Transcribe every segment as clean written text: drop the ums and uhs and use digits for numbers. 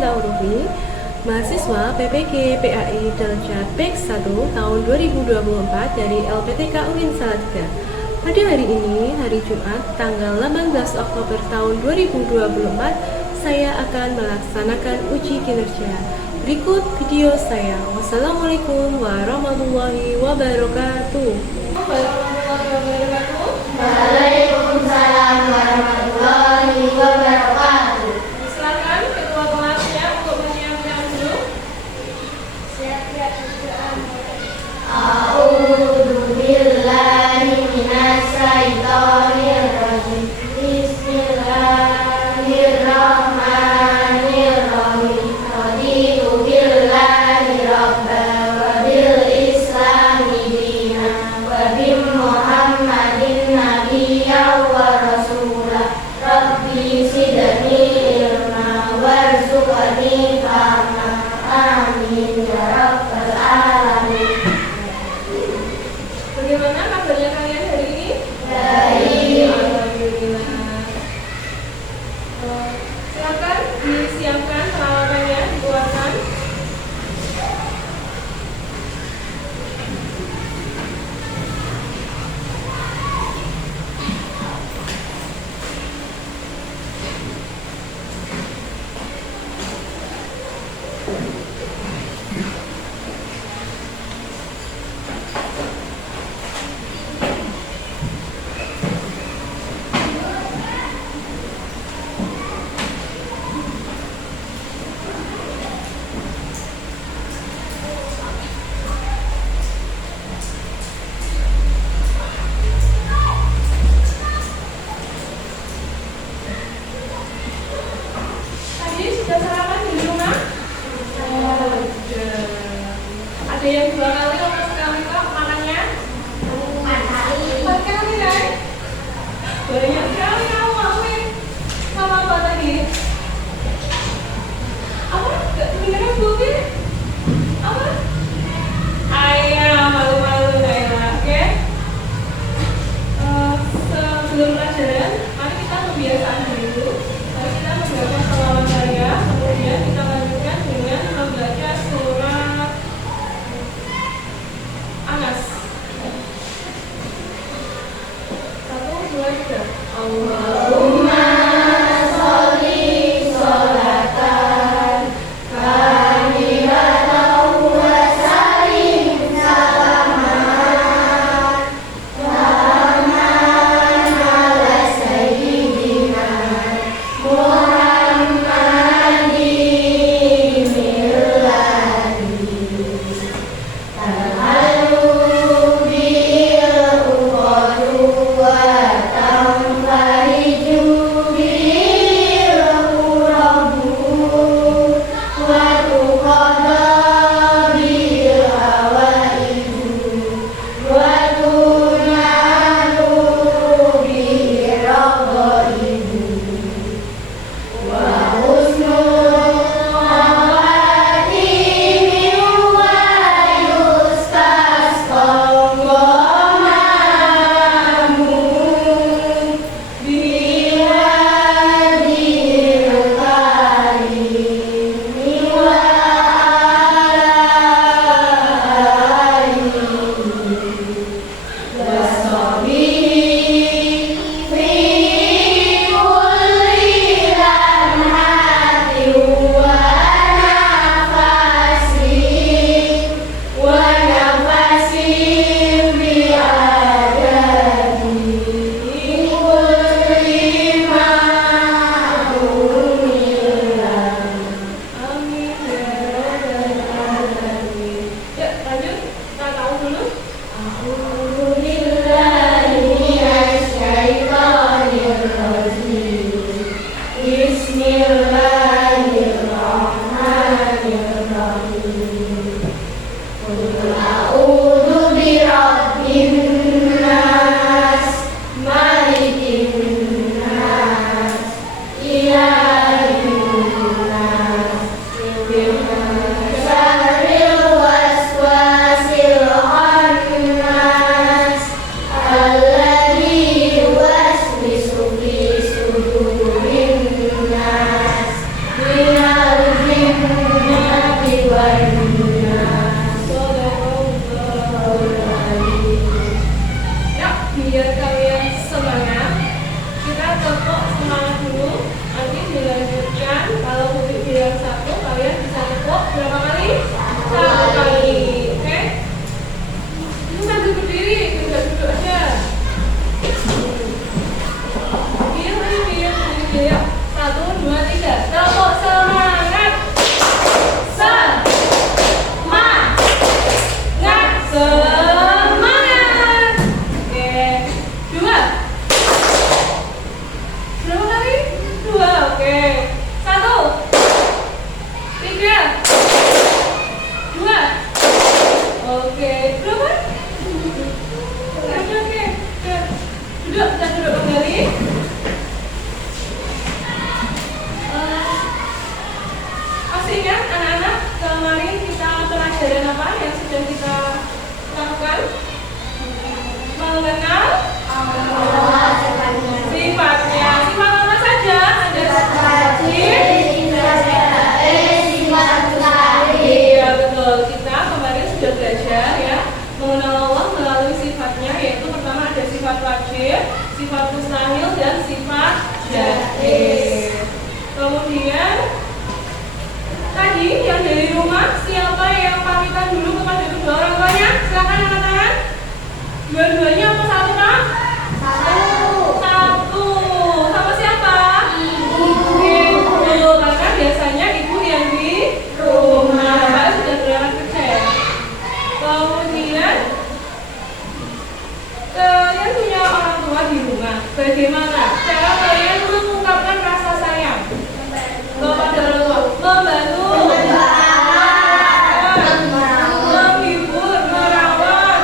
Sita Urufi, mahasiswa PPG PAI Dalcat PEK 1 tahun 2024 dari LPTK UIN Salatiga. Pada hari ini, hari Jumat, tanggal 18 Oktober tahun 2024, saya akan melaksanakan uji kinerja. Berikut video saya. Wassalamualaikum warahmatullahi wabarakatuh. Waalaikumsalam warahmatullahi wabarakatuh. Silakan ketua kelasnya untuk menyiapkan dulu. A'udzu billahi minasy syaithanir rajim. Bismillahirrahmanirrahim. Raditu billahi rabban wa bil islami dinan wa bi Muhammadin nabiyyan wa rasulah. Rabbi zidni ilma warzuqni fahma. Amin ya rabbal alamin. Bagaimana kabarnya kalian hari ini? Baik. Alhamdulillah. Silakan disiapkan peralatannya, dikeluarkan. Tadi sudah sarapan di rumah? Sudah. Ada yang 2 kali atau sekali kok makannya? 4 kali kan? Banyak sekali kamu ngelakuin. Sama apa tadi? Apa? Gak kedengeran Bobby? Apa? Ayah, malu-malu Naila, oke? Sebelum pelajaran, mari kita kebiasaan dulu. Mari kita membaca selawat saya, kemudian kita lanjutkan dengan membaca surat Anas. 1, 2, 3. Allahumma sholli sholatan kamilatan wa sallim salaman taman ala sayyidina Muhammadin milladi ta'alu bil uqadu wa tanfariju bil qurabu wa tuqada bil awaidu wa tunalu bil raqaidu wa husnul khawatimi wa yustasqa ghamamu biwadil karimi wa alihi wa sahbihi fi kulli lamhatin wa nafasin bi adadi kulli ma'lumilah. Amin ya rabbal alamin. Yuk, lanjut. Kita tahu dulu. A'udzu billahi minasy syaithanir rajim. Bismillahirrahmanirrahim. Qul a'udzu birabbin nas, malikin nas, ilahin nas, min syarril waswasil khannas, alladzi yuwaswisu fi sudurin nas. Oke. 1, 3, 2. Oke. Berapa? Oke, oke. Duduk, kita duduk kembali. Masih ingat anak-anak kemarin kita pelajaran apa yang sudah kita lakukan? Mengenal sifatnya. Sifat apa saja? Ada sifat wajib, iya betul. Kita kemarin sudah belajar ya mengenal Allah melalui sifatnya, yaitu pertama ada sifat wajib, sifat mustahil dan sifat jaiz. Kemudian tadi yang dari rumah, siapa yang pamitan dulu kepada kedua orang tuanya? Silakan angkat tangan. Dua-duanya apa satu, Pak? Satu. Sama siapa? Ibu. Karena biasanya ibu yang di rumah. Bapak sudah berangkat kerja ya. Kemudian kalian punya orang tua di rumah. Bagaimana cara kalian mengungkapkan rasa sayang kepada orang tua? Membantu, menghibur, merawat,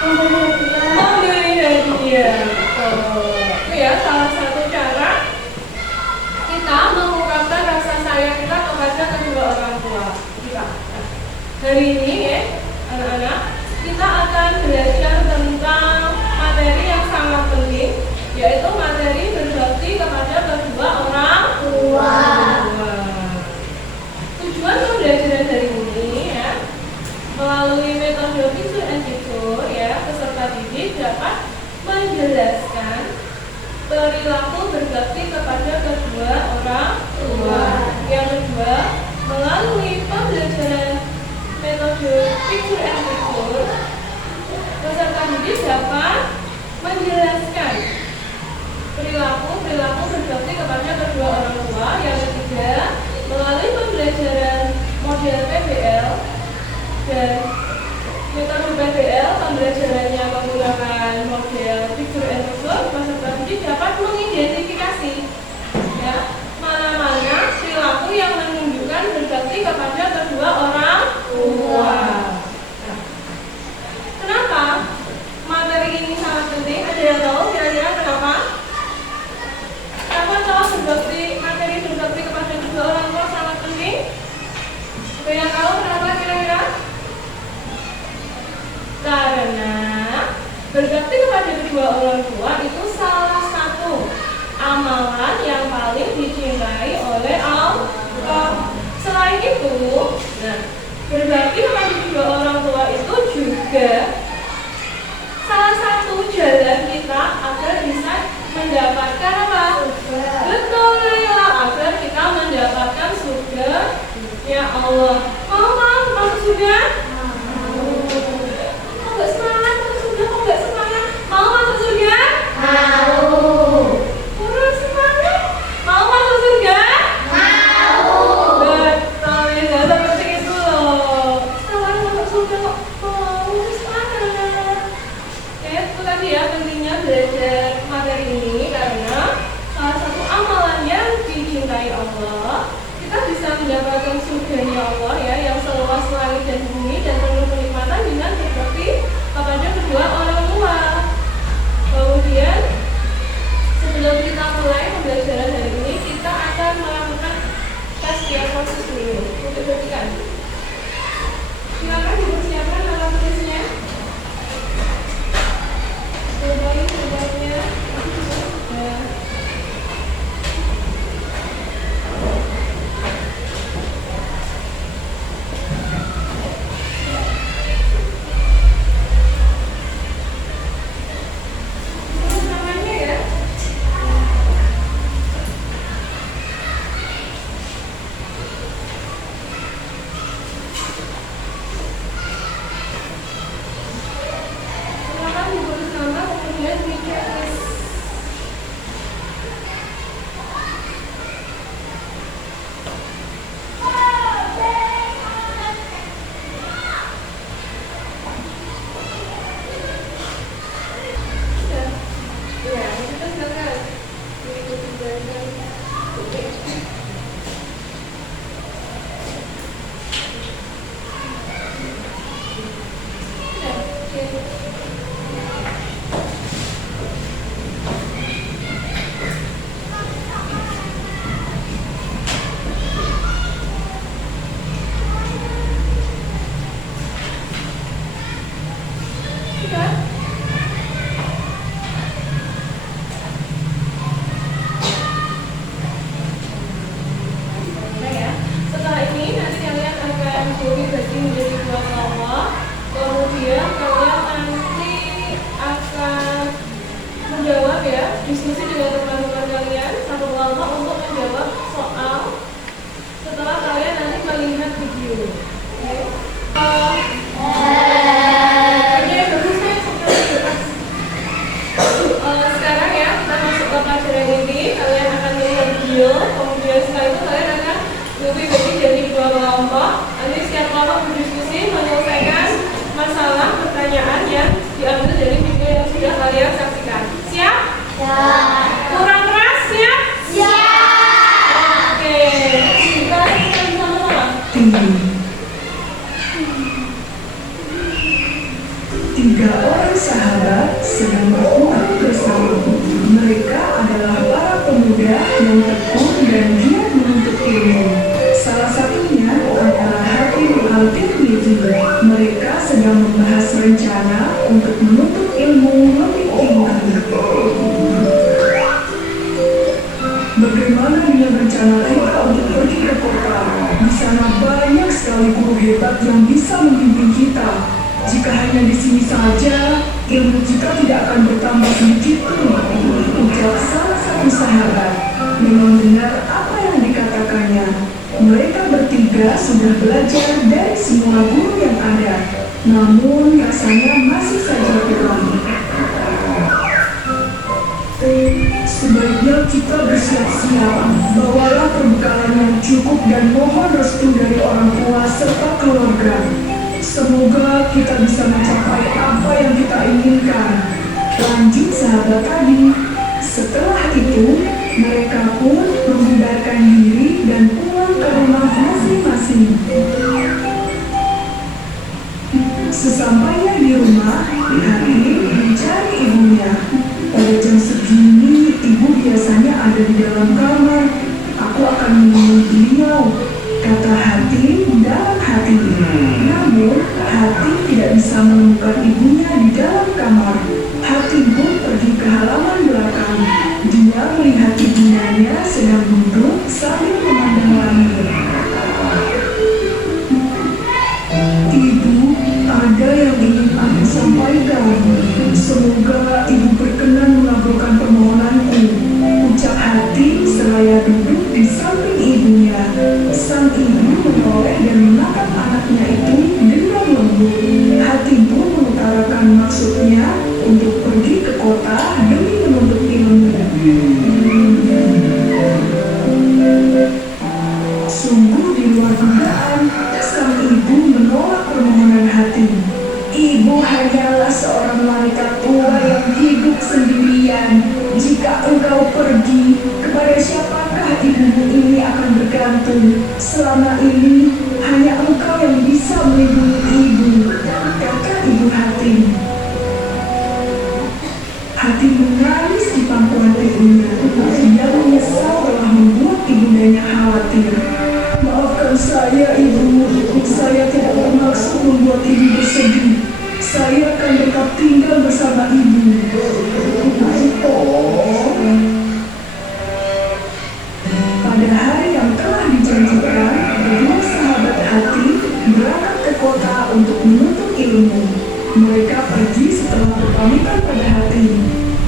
memberi hadiah. Itu ya salah satu cara kita mengungkapkan rasa sayang kita kepada kedua orang tua kita. Hari ini ya anak-anak, kita akan belajar tentang materi yang sangat penting, yaitu materi berbakti kepada kedua orang tua. Tujuan pembelajaran hari ini ya, melalui metode Picture and Picture ya, peserta didik dapat menjelaskan perilaku berbakti kepada kedua orang tua. Yang kedua, melalui pembelajaran metode Picture and Picture, peserta didik dapat menjelaskan perilaku berbakti kepada kedua orang tua. Yang ketiga, melalui pembelajaran model PBL dan metode PBL, pembelajarannya menggunakan model Picture and Picture, peserta didik dapat mengidentifikasi ya, mana-mana perilaku yang menunjukkan berbakti kepada kedua orang tua. Nah, kenapa materi ini sangat penting? Ada yang tahu kira-kira kenapa? Kenapa tahu materi berbakti kepada kedua orang tua sangat penting? Ada yang tahu kenapa kira-kira? Karena berbakti kepada kedua orang tua itu salah satu amalan yang paling dicintai oleh Allah. Selain itu, nah, berbakti kepada kedua orang tua itu juga salah satu jalan kita agar bisa mendapatkan apa? Betul Laila, agar kita mendapatkan surga ya Allah. Mau masuk surga? Kok gak semangat masuk surga? Kok gak semangat? Mau masuk surga? Kurang semangat? Mau masuk surga? Betul ya, seperti itu loh. Setelah masuk surga kok mau semangat. Itu tadi ya pentingnya belajar materi ini, karena salah satu amalan yang dicintai Allah, kita bisa mendapatkan surganya Allah ya, yang seluas langit dan bumi dan penuh kenikmatan dengan berbakti kepada kedua orang tua. Kemudian sebelum kita mulai pembelajaran hari ini, kita akan melakukan tes diagnosis dulu untuk buktikan. Silakan dipersiapkan alat tulisnya. Cobain. video, kemudian setelah itu kalian akan bagi jadi dua kelompok. Nanti setiap kelompok berdiskusi menyelesaikan masalah pertanyaan yang diambil dari video yang sudah kalian saksikan. Siap? Siap. Kurang keras? Siap? Siap. Oke, kita lakukan sama-sama. Tiga orang sahabat sedang berkumpul bersama. Mereka adalah para pemuda yang tekun dan giat menuntut ilmu. Salah satunya adalah Hakim Al-Tirmidzi. Mereka sedang membahas rencana untuk menuntut ilmu lebih tinggi. Bagaimana dengan rencana kita untuk pergi ke kota? Di sana banyak sekali guru hebat yang bisa membimbing kita. Jika hanya di sini saja, ilmu kita tidak akan bertambah sedikit pun. Ucap salah satu sahabat. Memang benar apa yang dikatakannya. Mereka bertiga sudah belajar dari semua guru yang ada. Namun rasanya masih saja kurang. Sebaiknya kita bersiap-siap. Bawalah perbekalan yang cukup dan mohon restu dari orang tua serta keluarga. Semoga kita bisa mencapai apa yang kita inginkan. Lanjut sahabat tadi. Setelah itu, mereka pun membubarkan diri dan pulang ke rumah masing-masing. Sesampainya di rumah, Hakim mencari ibunya. Pada jam segini, ibu biasanya ada di dalam kamar. Aku akan menemui beliau, kata Hatim dalam hati. Namun, Hatim tidak bisa menemukan ibunya di dalam kamar. Hatim pun pergi ke halaman belakang. Dia melihat ibunya sedang duduk sambil memandang langit. Ibu, ada yang ingin aku sampaikan. Semoga ibu berkenan mengabulkan permohonanku, ucap Hatim seraya duduk di samping ibunya. Sang ibu menoleh dan menatap anaknya itu dengan lembut. Hatim pun mengutarakan maksudnya untuk pergi ke kota demi menuntut ilmu. Sungguh di luar dugaan, sang ibu menolak permohonan Hatim. Ibu hanyalah seorang wanita tua yang hidup sendirian. Jika engkau pergi, kepada siapakah ibumu ini akan bergantung? Selama ini, hanya engkau yang bisa melindungi ibu, kata ibu Hatim. Hatim menangis di pangkuan ibunya. Dia menyesal telah membuat ibundanya khawatir. Maafkan saya, ibu. Saya tidak bermaksud membuat ibu bersedih. Saya akan tetap tinggal bersama ibu. Pada hari yang telah dijanjikan, kedua sahabat Hatim berangkat ke kota untuk menuntut ilmu. Mereka pergi setelah berpamitan pada Hatim.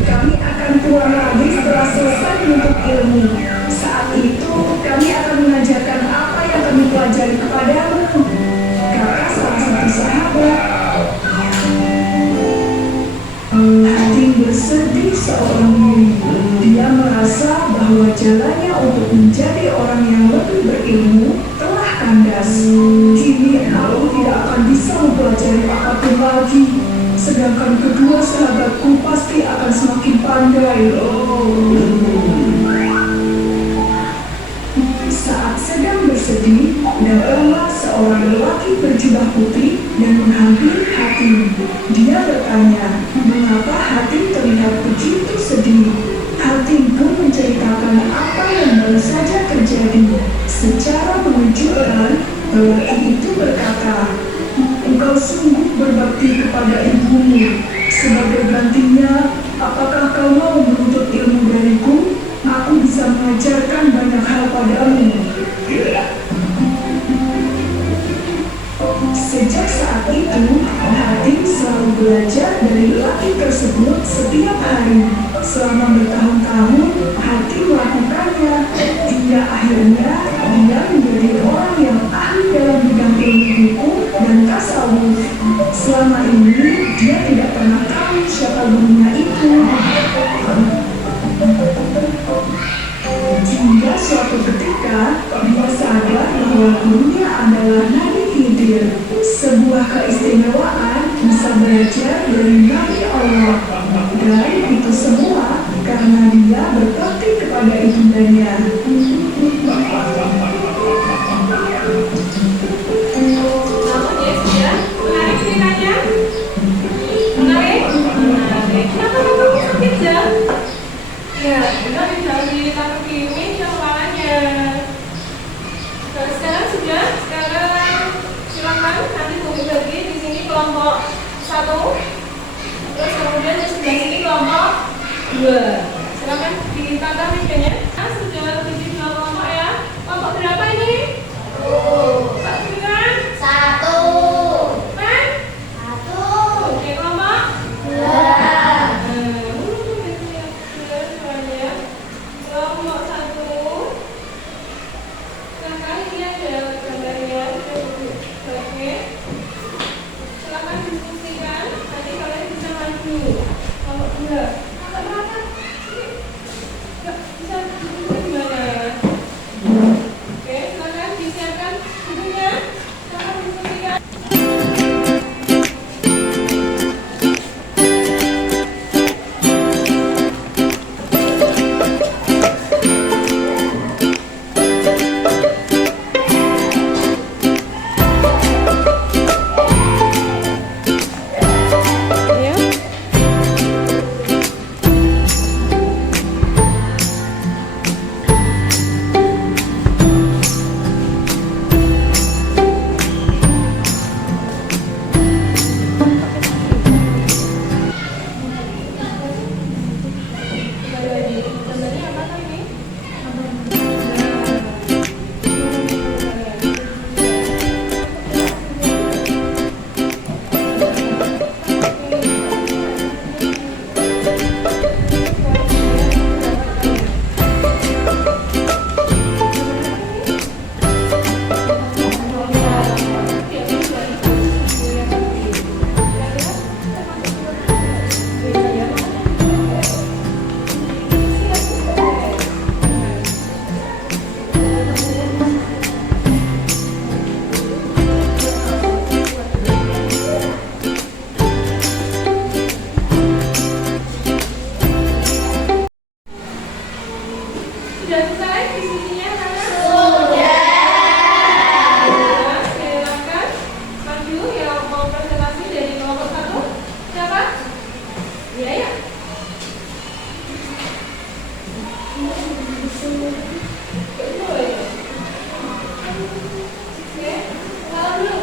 Kami akan pulang lagi setelah selesai menuntut ilmu. Saat itu kami akan mengajarkan apa yang kami pelajari kepadamu, kata salah satu sahabat. Hatim bersedih seorang diri. Dia merasa bahwa jalannya untuk menjadi orang yang lebih berilmu telah kandas. Kini aku tidak akan bisa mempelajari apapun lagi. Sedangkan kedua sahabatku pasti akan semakin pandai. Saat sedang bersedih, datanglah seorang lelaki berjubah putih dan menghampiri Hatim. Dia bertanya, mengapa Hatim terlihat begitu sedih? Hatim pun menceritakan apa yang baru saja terjadi. Secara mengejutkan, lelaki itu berkata, engkau sungguh berbakti kepada ibumu. Sebagai gantinya, apakah kau mau menuntut ilmu dariku? Aku bisa mengajarkan banyak hal padamu. Sejak saat itu, Hatim selalu belajar dari lelaki tersebut setiap hari. Selama bertahun-tahun, Hatim melakukannya. Hingga akhirnya, dia menjadi orang yang ahli dalam bidang ilmu hukum dan tasawuf. Selama ini, dia tidak pernah tahu siapa gurunya itu. Jika Hingga suatu ketika, dia sadar bahwa gurunya adalah Nabi Khidir. Sebuah keistimewaan bisa belajar dari Nabi Allah. Dan itu semua karena dia berbakti kepada ibundanya. Namun ya sudah, menarik ceritanya? Menarik? Menarik. Kenapa kamu sakit, Jam? Ya, benar tidak ditaruh di meja kepalanya. Nah, sekarang sudah, sekarang silakan nanti tunggu lagi di sini kelompok 1. Terus kemudian di sebelah sini kelompok 2. Silakan ditata mejanya. Nah, sudah terjadi 2 kelompok ya. Kelompok berapa ini? Pak Firman? 1. Kan? 1. Oke, kelompok 2. Kelompok 1. Silakan ini ada gambarnya. Oke. Silakan diskusikan. Nanti kalian bisa maju. Kelompok 2. Kelompok berapa? Nggak bisa diskusi gimana? Oke, silakan disiapkan bukunya. Silakan diskusikan. Ya. Gambarnya apa kan ini? Sudah selesai diskusinya sana? Silakan maju yang mau presentasi dari kelompok 1. Siapa? Iya ya. Oke, salam dulu.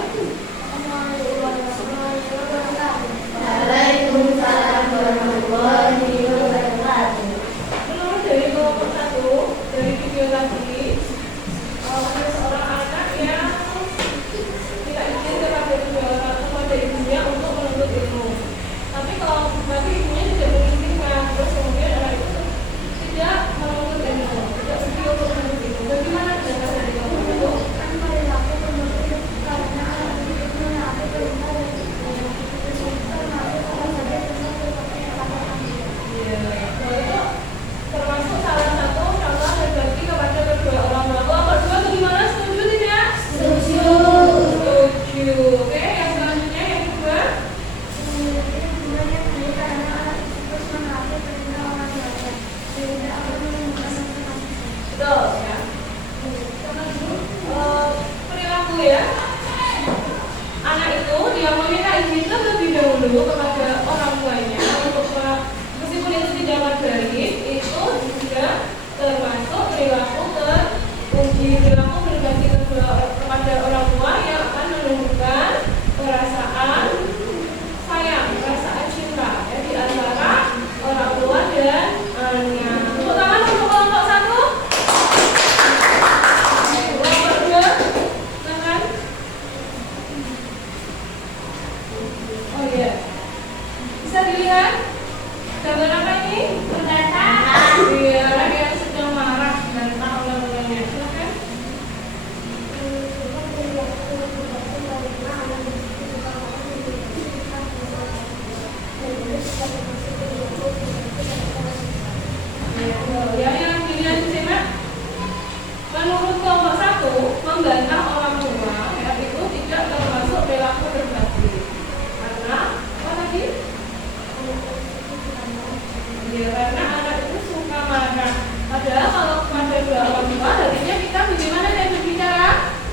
Waalaikumsalam warahmatullahi wabarakatuh. Menurut dari kelompok 1 dari video tadi, ada seorang anak yang tidak izin kepada ibunya untuk menuntut ilmu. Tapi ibunya tidak mengizinkan, terus kemudian anak itu tidak menuntut ilmu, tidak setuju untuk menuntut ilmu. Bagaimana dengan dari kelompok 1? Iya, itu termasuk salah satu contoh berbakti kepada kedua orang tua. Kelompok 2 bagaimana? Setuju tidak? Setuju. Setuju. Oke, yang selanjutnya yang kedua. Betul ya. Perilaku ya. Anak itu dia meminta izin terlebih dahulu kepada orang tuanya untuk meskipun itu tidak wajib, itu juga termasuk perilaku perilaku berbakti kepada orang tua yang akan menunjukkan perasaan sayang, perasaan cinta ya, di antara orang tua dan anak. Tepuk tangan untuk kelompok 1. Kelompok 2, silakan. Oh iya, bisa dilihat gambar apa ini?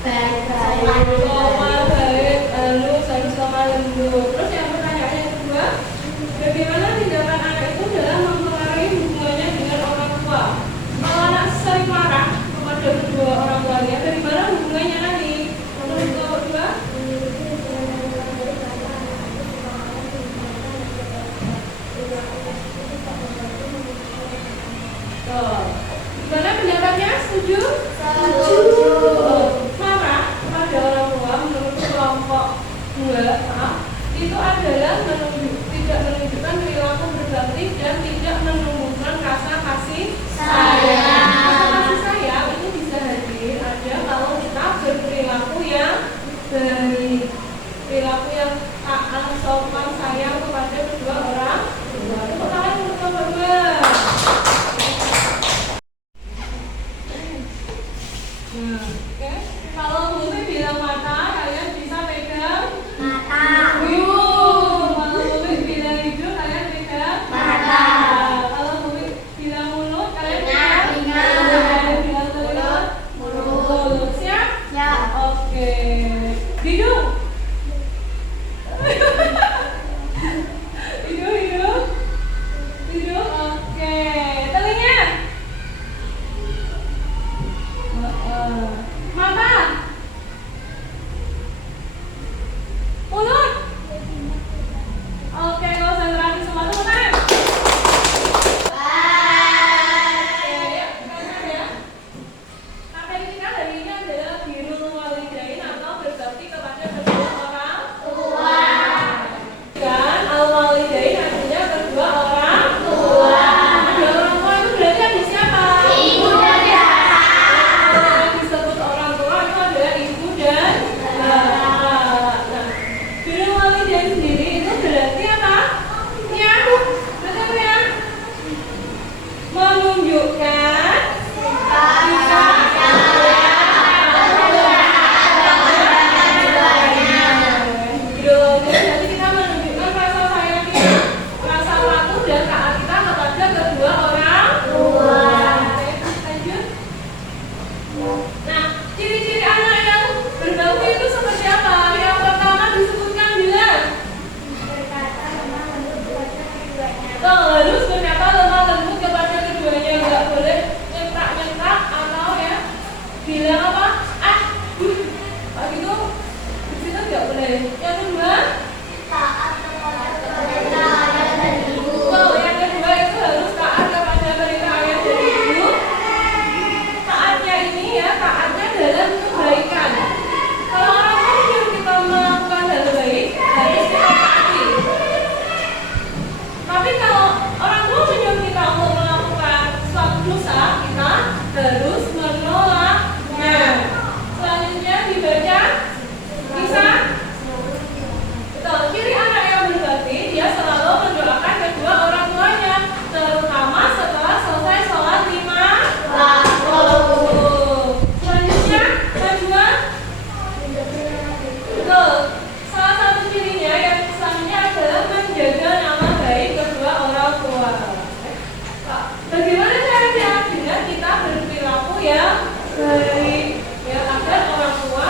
Baik. Lemah, baik, halus, harus lemah lembut. Terus yang pertanyaan yang kedua, bagaimana tindakan anak itu dalam mempengaruhi hubungannya dengan orang tua? Kalau anak sering marah kepada kedua orang tuanya, dari mana hubungannya nanti? Menurut nomor dua? Tuh. Gimana pendapatnya? Setuju? Setuju. Marah kepada orang tua menurut kelompok dua itu adalah tidak menunjukkan perilaku berbakti dan tidak menumbuhkan rasa kasih sayang. Rasa kasih sayang itu bisa hadir ada kalau kita berperilaku yang baik, perilaku yang taat, sopan, sayang kepada kedua orang tua. Tepuk tangan untuk nomor dua. Oke. Kalau Bumi bilang mata, kalian bisa pegang Mata. Kalau Bumi bilang hidung, kalian pegang Mata. Kalau Bumi bilang mulut, kalian Telinga. pegang Kalian bilang telinga, mulut. Siap? Siap. Oke. Hidung. Hidung. Hidung, oke. Telinga. Mata. Mulut. Oke, konsentrasi semua teman. Oke, ya, dengar ya. Materi kita hari ini adalah birrul walidain atau berbakti kepada kedua orang tua. Dan al-walidain artinya kedua orang tua. Kedua orang tua itu berarti ada siapa? Ibu dan bapak. Yang disebut orang tua itu adalah ibu dan bapak. Nah, birrul walidain sendiri itu berarti apa? Ya, betul ya? Menunjukkan sikap Jadi kita menunjukkan rasa sayang kita, rasa patuh dan taat kita kepada kedua orang tua. Oke, lanjut. Nah, ciri-ciri anak yang berbakti itu seperti apa? Yang pertama disebutkan bilang harus berkata lemah lembut kepada keduanya, nggak boleh nyentak atau ya bilang apa? Gitu, itu nggak boleh. Yang kedua, Taat kepada ayah dan ibu. yang kedua itu harus taat kepada perintah ayah dan ibu. Taatnya ini ya, taatnya dalam kebaikan. Kalau orang tua menyuruh kita melakukan hal baik, harus kita taati. Tapi kalau orang tua menyuruh kita untuk melakukan suatu dosa, kita harus menolaknya. Selanjutnya dibaca, bisa? Betul. Ciri anak yang berbakti, dia selalu mendoakan kedua orang tuanya, terutama setelah selesai sholat 5 waktu. Selanjutnya, kedua, betul. Salah satu cirinya yang selanjutnya adalah menjaga nama baik kedua orang tua. Bagaimana caranya? Dengan kita berperilaku yang baik, ya agar orang tua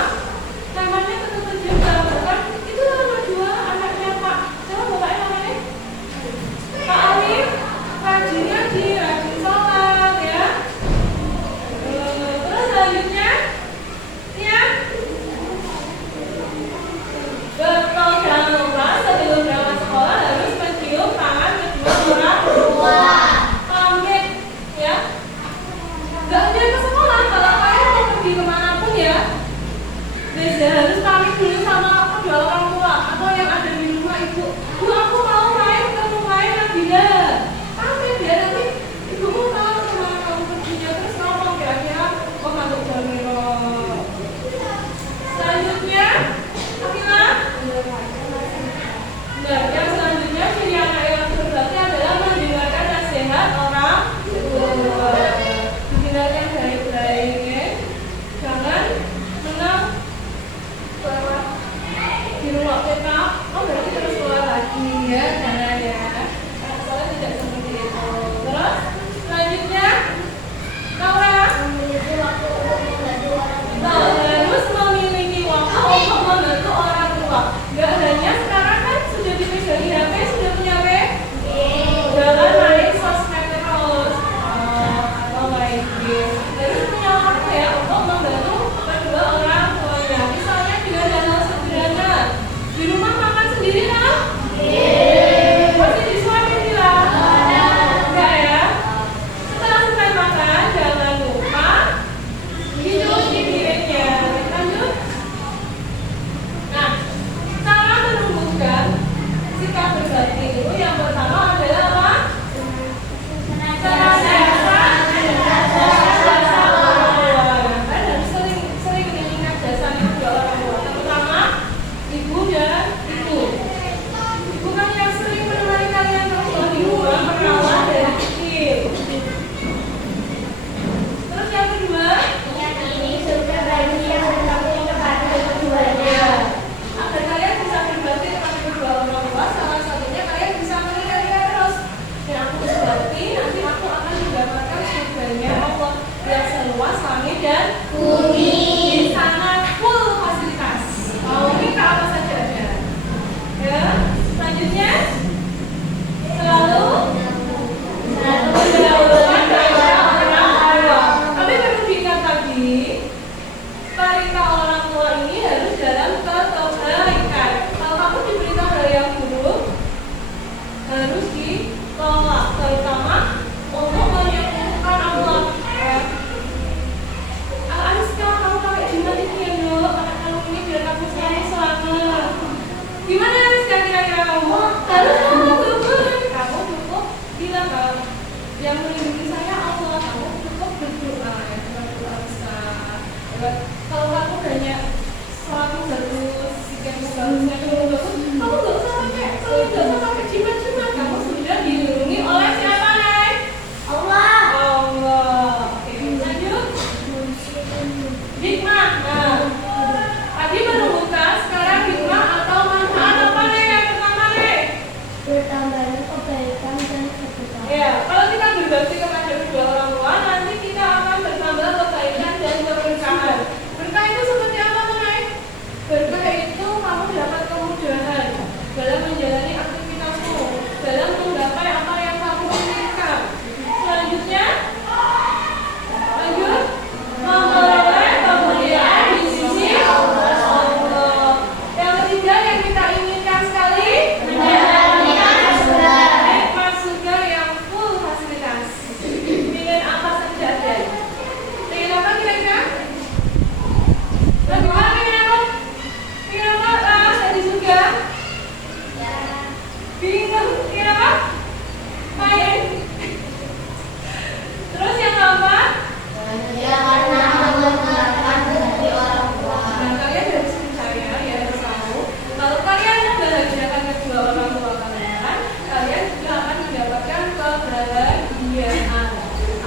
namanya tetap terjaga. Bahkan itu nomor dua anaknya Pak. Siapa bapaknya namanya? Pak Alif. Rajin ngaji, rajin sholat, ya. Terus selanjutnya, ya. Betul, jangan lupa sebelum berangkat sekolah harus mencium tangan kedua orang tua. Pamit, ya. Gak hanya ke sekolah, kalau kalian mau pergi kemanapun ya, harus pamit dulu sama kedua orang tua atau yang ada di rumah ibu. Bu, aku mau main ke rumahnya Nabila. Pamit ya, nanti ibumu tahu kemana kamu perginya, terus ngomong kira-kira kok masuk Jamiro. Selanjutnya, Akila. Nah, yang selanjutnya ciri anak yang berbakti adalah mendengarkan nasihat orang tua. Dengarkan baik-baik, ya. Jangan menang di rumah kita. Oh, Kalau kamu banyak suatu sikap bagusnya kamu nggak usah pakai, kamu nggak usah pakai jimat-jimat. Kamu sudah dilindungi oleh siapa, Nek? Allah. Allah. Oke, lanjut. Hikmah. Nah, tadi menemukan, sekarang hikmah atau manfaat apa, Nek? Yang pertama, Nek? Bertambahnya kebaikan dan keberkahan. Ya, kalau kita berbakti kepada kedua orang tua, nanti kita akan bertambah kebaikan dan keberkahan. Berkah itu seperti apa, Nek? Berkah itu kamu dapat kemudahan dalam menjalani aktivitasmu, dalam menggapai apa yang kamu inginkan. Selanjutnya, lanjut, memperoleh kemuliaan di sisi Allah. Yang ketiga yang kita inginkan sekali, nikmat surga yang full fasilitas. Ingin apa saja ada. Ingin apa kira-kira? Lebih mana ingin apa? Ingin apa? Ada di surga? Bingung? Ingin apa? Main? Terus yang keempat? Nah, kalian harus percaya, ya harus tahu kalau kalian membahagiakan kedua orang tua kalian, kalian juga akan mendapatkan kebahagiaan.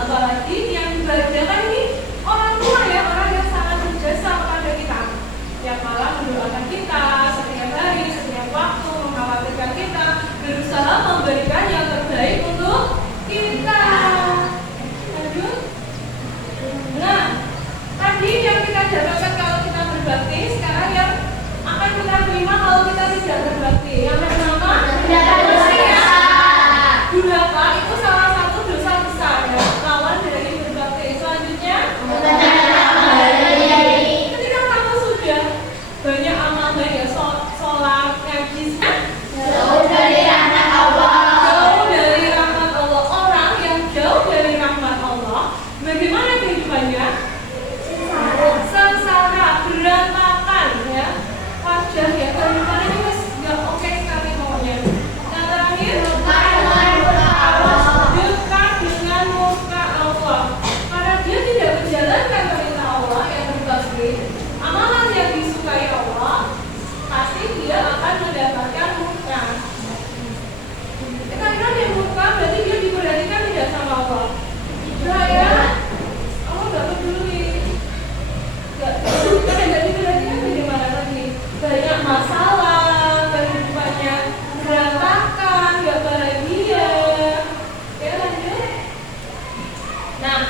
Apalagi yang dibahagiakan ini orang tua, ya, orang yang sangat berjasa kepada kita, yang malah mendoakan kita setiap hari, setiap waktu, mengkhawatirkan kita, berusaha memberikan yang terbaik untuk kita. Lanjut. Nah, tadi yang kita dapatkan kalau kita berbakti, sekarang yang akan kita terima kalau kita tidak berbakti. Yang pertama, durhaka itu salah satu dosa besar, ya, lawan dari berbakti. Selanjutnya, ketika kamu sudah banyak amal baik, ya, sholat, ngaji, jauh dari rahmat Allah. Orang yang jauh dari rahmat Allah, bagaimana kehidupannya? Sengsara, berantakan, ya, wajah, ya, kehidupannya ini nggak oke sekali pokoknya. Yang terakhir, dekat dengan muka Allah, karena dia tidak menjalankan perintah Allah yang berbakti, amalan yang disukai Allah, pasti dia akan mendapatkan murka. Karena dia murka berarti dia diperhatikan tidak sama Allah. Bahaya, Allah nggak peduli. Karena nggak diperhatikan bagaimana lagi? Banyak masalah, kehidupannya berantakan, nggak bahagia. Ya, lanjut. Nah,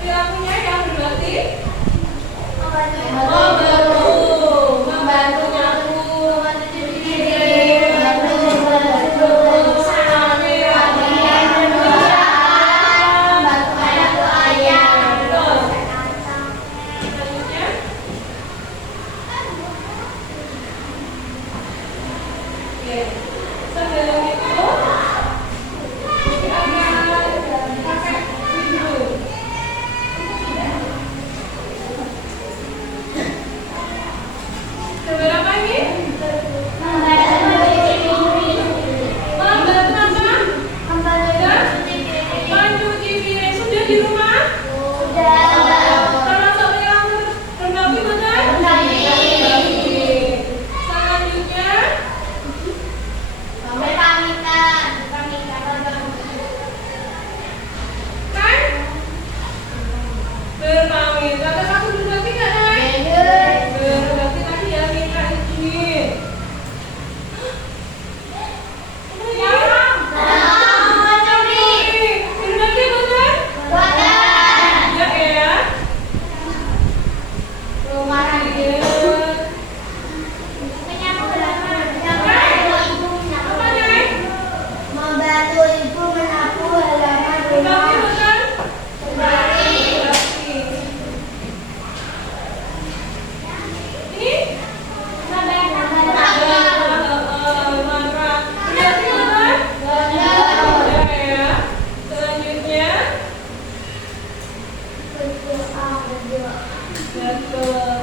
perilakunya yang berbakti membantu nyapu, selanjutnya. Oke, sebelum itu kita akan pakai video. Seberapa ini? Membantu apa? Mencuci piring. Sudah di rumah? Termasuk yang berbakti, betul? Selanjutnya, kan? Berpamit. Kata kamu berbakti nggak, Nay? Berbakti tadi ya, minta izin. Berbakti betul? Ya, ya. Apa, Nay? Membantu ibu menyapu halaman rumah. Berbakti betul? Berbakti. Ini? Selanjutnya, betul.